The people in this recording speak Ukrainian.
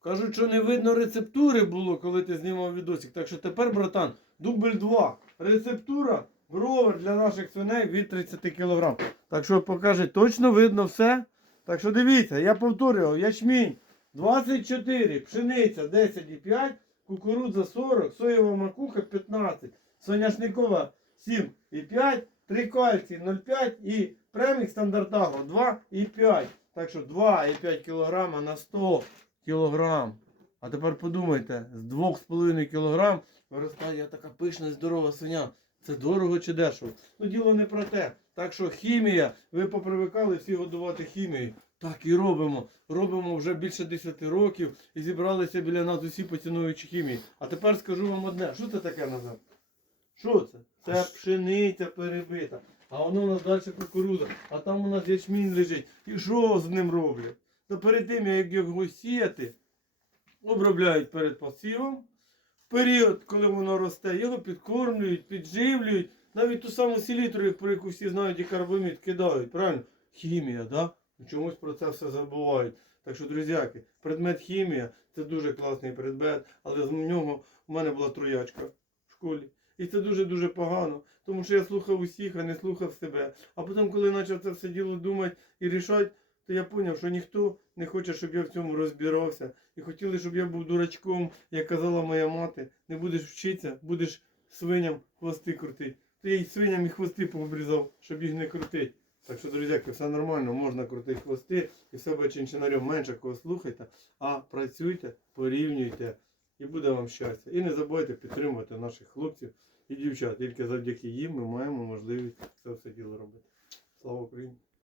Кажуть, що не видно рецептури було, коли ти знімав відосик. Так що тепер, братан, дубль 2. Рецептура бровер для наших свиней від 30 кг. Так що покаже, точно видно все. Так що дивіться, я повторював, ячмінь 24, пшениця 10,5, кукурудза 40, соєва макуха 15, соняшникова 7,5, трикальцій 0,5 і премік стандартагро 2,5. Так що 2,5 кг на 100 кг. А тепер подумайте, з 2,5 кг виростає така пишна і здорова свиня. Це дорого чи дешево? Ну діло не про те. Так що хімія, ви попривикали всі годувати хімією. Так і робимо. Робимо вже більше 10 років і зібралися біля нас усі поцінуючи хімії. А тепер скажу вам одне. Що це таке назад? Що це? Це пшениця перебита. А воно у нас далі кукурудза. А там у нас ячмінь лежить. І що з ним роблять? То перед тим, як його сіяти, обробляють перед посівом. В період, коли воно росте, його підкормлюють, підживлюють. Навіть ту саму селітру, про яку всі знають, і карбамід кидають. Правильно? Хімія, да? Чомусь про це все забувають. Так що, друзяки, предмет хімія це дуже класний предмет, але з нього в мене була троячка в школі. І це дуже-дуже погано, тому що я слухав усіх, а не слухав себе. А потім, коли почав це все діло думати і рішати, то я зрозумів, що ніхто не хоче, щоб я в цьому розбирався. І хотіли, щоб я був дурачком, як казала моя мати, не будеш вчитися, будеш свиням хвости крутити. То я й свиням і хвости пообрізав, щоб їх не крутити. Так що, друзяки, все нормально, можна крутити хвости і себе чинчинарем менше кого слухайте, а працюйте, порівнюйте і буде вам щастя. І не забувайте підтримувати наших хлопців і дівчат. Тільки завдяки їм ми маємо можливість це все діло робити. Слава Україні!